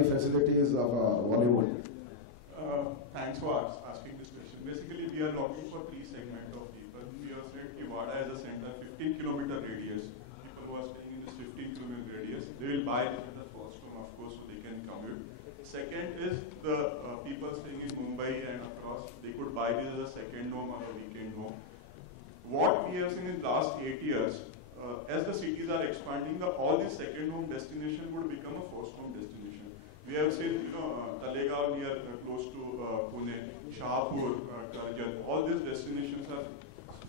facilities of Bollywood? Thanks for asking this question. Basically, we are looking for three segments of people. We have said Vada as a center, 15-kilometer radius. People who are staying in this 15-kilometer radius, they will buy this as a first home, of course, so they can commute. Second is the people staying in Mumbai and across, they could buy this as a second home or a weekend home. What we have seen in the last 8 years, as the cities are expanding, all these second home destinations would become a first home destination. We have seen, Talegaon near close to Pune, Shahpur, Karjan, all these destinations are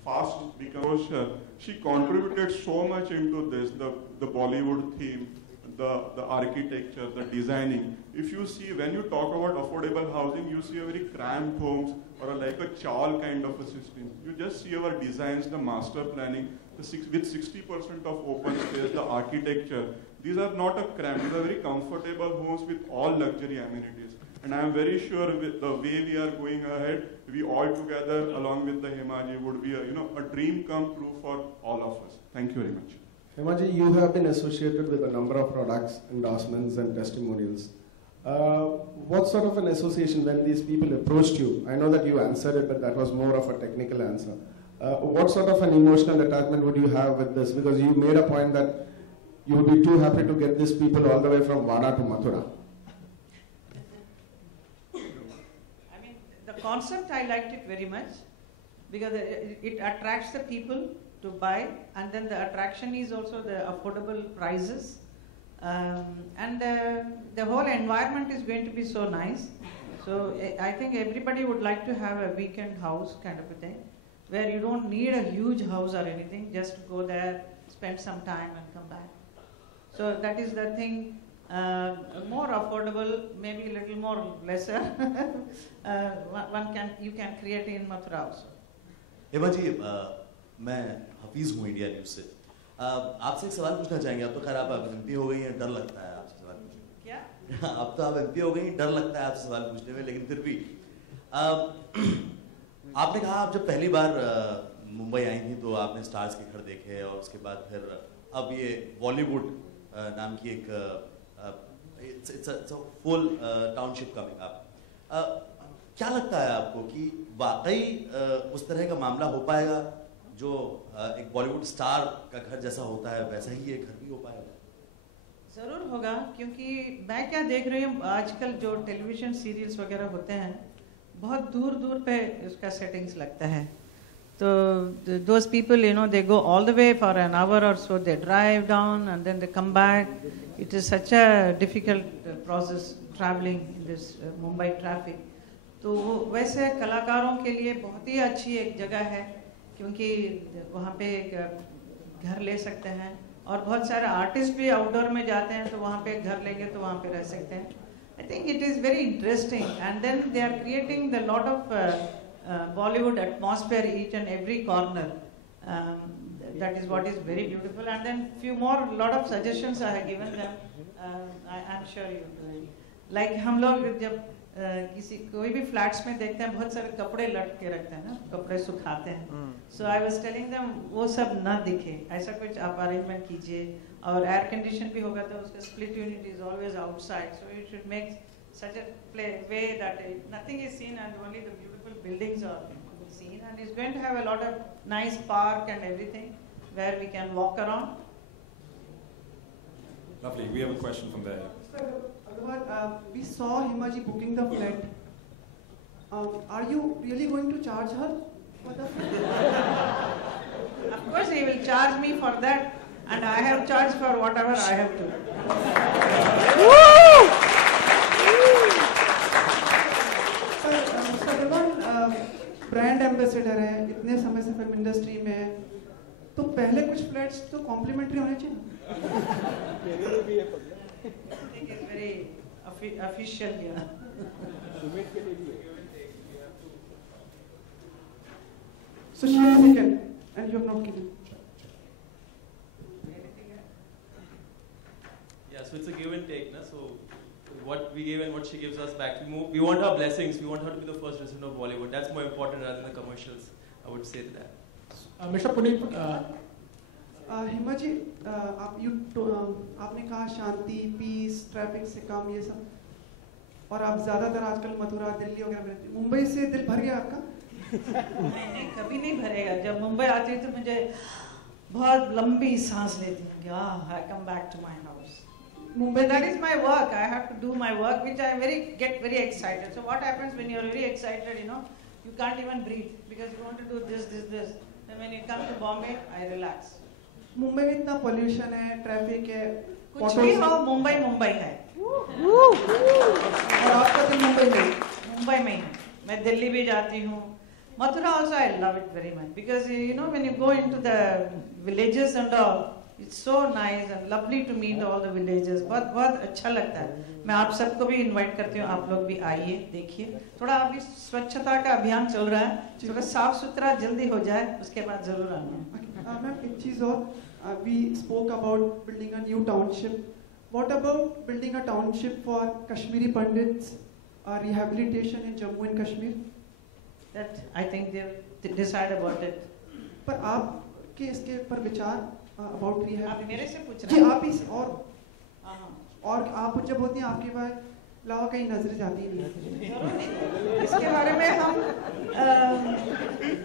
fast becoming. She contributed so much into this, the Bollywood theme, the architecture, the designing. If you see, when you talk about affordable housing, you see a very cramped homes or like a chawl kind of a system. You just see our designs, the master planning, with 60% of open space, the architecture. These are not a cramped, these are very comfortable homes with all luxury amenities. And I am very sure with the way we are going ahead, we all together along with the Hemaji would be a dream come true for all of us. Thank you very much. Hemaji, you have been associated with a number of products, endorsements and testimonials. What sort of an association when these people approached you? I know that you answered it, but that was more of a technical answer. What sort of an emotional attachment would you have with this? Because you made a point that you would be too happy to get these people all the way from Vada to Mathura. I mean, the concept, I liked it very much because it attracts the people to buy, and then the attraction is also the affordable prices. And the whole environment is going to be so nice. So I think everybody would like to have a weekend house kind of a thing, where you don't need a huge house or anything, just go there, spend some time and come back. So that is the thing, more affordable, maybe a little more lesser, you can create in Mathura also. Hema ji, मैं हफीज हूँ India news से। आपसे एक सवाल पूछना चाहेंगे। अब तो खैर आप एमपी हो गई हैं, डर लगता है आपसे सवाल पूछने में। क्या? अब तो आप एमपी हो गई, डर लगता है आपसे सवाल पूछने में, लेकिन फिर भी आपने कहा आप जब पहली बार मुंबई आई थी तो आपने स्टार्स के घर देखे और उसके बाद फिर अब ये बॉलीवुड नाम की एक फुल टाउनशिप कमिंग अप। क्या लगता है आपको कि वाकई उस तरह का मामला हो पाएगा जो एक बॉलीवुड स्टार का घर जैसा होता है वैसा ही ये घर भी हो पाएगा? जरूर होगा, क्योंकि मैं क्या देख रही हूँ आजकल जो टेलीविजन सीरियल्स वगैरह होते हैं बहुत दूर दूर पे उसका सेटिंग्स लगता है। तो those people, they go all the way for an hour or so, they drive down and then they come back. It is such a difficult process traveling in this Mumbai traffic. तो वैसे कलाकारों के लिए बहुत ही अच्छी एक जगह है, क्योंकि वहाँ पे घर ले सकते हैं और बहुत सारे आर्टिस्ट भी आउटडोर में जाते हैं तो वहाँ पे घर लेंगे तो वहाँ पे रह सकते हैं। I think it is very interesting, and then they are creating the lot of Bollywood atmosphere each and every corner. That is what is very beautiful, and then few more lot of suggestions I have given them. I am sure you will. Like हम लोग जब किसी कोई भी flats में देखते हैं बहुत सारे कपड़े लटक के रखते हैं ना, कपड़े सुखाते हैं। So I was telling them वो सब ना दिखे, ऐसा कुछ आप अरेंजमेंट कीजिए। और एयर कंडीशन भी होगा तो उसका split unit is always outside, so you should make such a way that nothing is seen and only the beautiful buildings are seen, and it's going to have a lot of nice park and everything where we can walk around. Lovely. We have a question from there. Mr. Agarwal, we saw Hemaji booking the flat. Are you really going to charge her for the flat? Of course he will charge me for that, and I have charged for whatever I have to. Mr. Agarwal, brand ambassador है, इतने समय से film industry में है, तो पहले कुछ flats तो कॉम्प्लीमेंट्री होने चाहिए। I think it's very official here. So she has taken, and you have not given. Yeah, so it's a give and take, na? So what we give and what she gives us back. We want her blessings. We want her to be the first resident of Bollywood. That's more important rather than the commercials. I would say that. Mr. Puneet, हिमा जी, आपने कहा शांति, piece, traffic से काम, ये सब, और आप ज़्यादातर आजकल मथुरा, दिल्ली वगैरह में रहते हैं। मुंबई से दिल भर गया आपका? नहीं, कभी नहीं भरेगा। जब मुंबई आती हूँ तो मुझे बहुत लंबी सांस लेती हूँ कि I come back to my house. Mumbai, that is my work. I have to do my work, which I get very excited. So what happens when you are very excited, you can't even breathe because you want to do this. Then when you come to Bombay, I relax. Mumbai में इतना pollution है, traffic है, कुछ भी हो, मुंबई है। और आपका दिल मुंबई में? मुंबई में है। मैं दिल्ली भी जाती हूँ। Mathura also I love it very much because when you go into the villages and all, it's so nice and lovely to meet all the villagers. बहुत अच्छा लगता है। मैं आप सबको भी इनवाइट करती हूँ, आप लोग भी आइए, देखिए। थोड़ा अभी स्वच्छता का अभियान चल रहा है, थोड़ा साफ सुथरा जल्दी हो जाए, उसके बाद जरूर आना। मैम, एक चीज़ और, we spoke about building a new township. What about building a township for Kashmiri Pandits, rehabilitation in Jammu and Kashmir? That I think they decide about it. पर आपके इसके पर विचार about rehab? आप मेरे से पूछ रहे जी, हैं? आप इस और आप जब होती हैं आपके पास लावा कहीं नजर जाती नहीं। इसके बारे में हम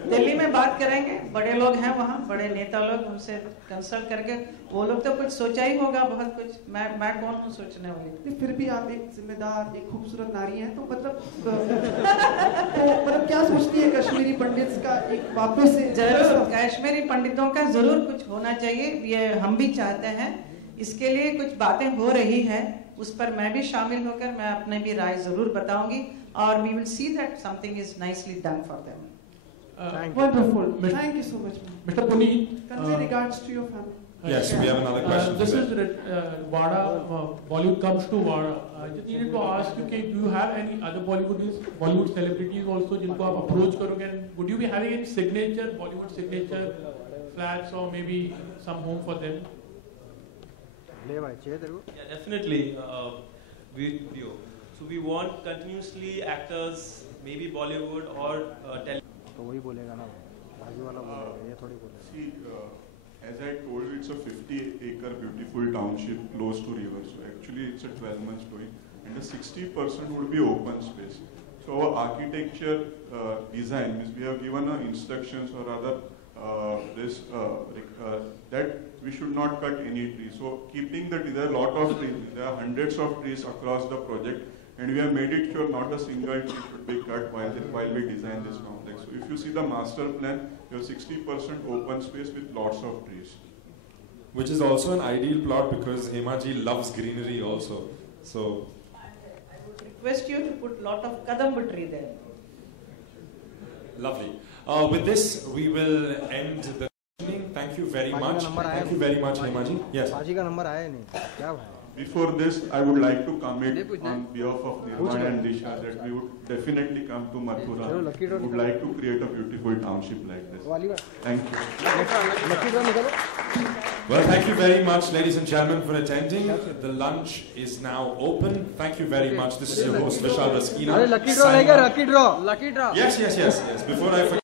दिल्ली में बात करेंगे। बड़े लोग हैं वहाँ, बड़े नेता लोग, उनसे कंसल्ट करके, वो लोग तो कुछ सोचा ही होगा बहुत कुछ। मैं कौन हूँ सोचने वाली? फिर भी आप एक जिम्मेदार, एक खूबसूरत नारी हैं, तो मतलब क्या सोचती है कश्मीरी पंडित्स का एक वापस से? जरूर, कश्मीरी पंडितों का जरूर कुछ होना चाहिए, ये हम भी चाहते हैं। इसके लिए कुछ बातें हो रही है, उस पर मैं भी शामिल होकर मैं अपने भी राय जरूर बताऊंगी, और we will see that something is nicely done for them. Wonderful. Thank you so much, ma'am. Mr. Puneet, convey regards to your family. Yes, we have another question. This is Wada. Bollywood comes to Wada. I just needed to ask you, do you have any other Bollywood celebrities also जिनको आप approach करोगे? And would you be having any signature Bollywood signature flats or maybe some home for them? Yeah, definitely. So we want continuously actors, maybe Bollywood or television. तो वही बोलेगा ना, बाजू वाला बोलेगा, ये थोड़ी बोलेगा। See, as I told you, it's a 50-acre beautiful township close to river. So actually, it's a 12-month story, and the 60% would be open space. So our architecture design means we have given instructions or other that we should not cut any tree. So keeping there are a lot of trees, there are hundreds of trees across the project, and we have made it sure not a single tree should be cut while we design this complex. So if you see the master plan, you have 60% open space with lots of trees. Which is also an ideal plot because Hema ji loves greenery also. So I would request you to put lot of kadamba tree there. Lovely. With this, we will end the evening. Thank you very much. Thank you very much, Hema ji. Yes. बाजी का number आया नहीं, क्या भाई? Before this, I would like to commit on behalf of Nirvana and Disha that we would definitely come to Mathura. We would like to create a beautiful township like this. Thank you. Well, thank you very much, ladies and gentlemen, for attending. The lunch is now open. Thank you very much. This is your host, Vishal Raskina. Lucky draw, lucky draw. Yes. Before I forget.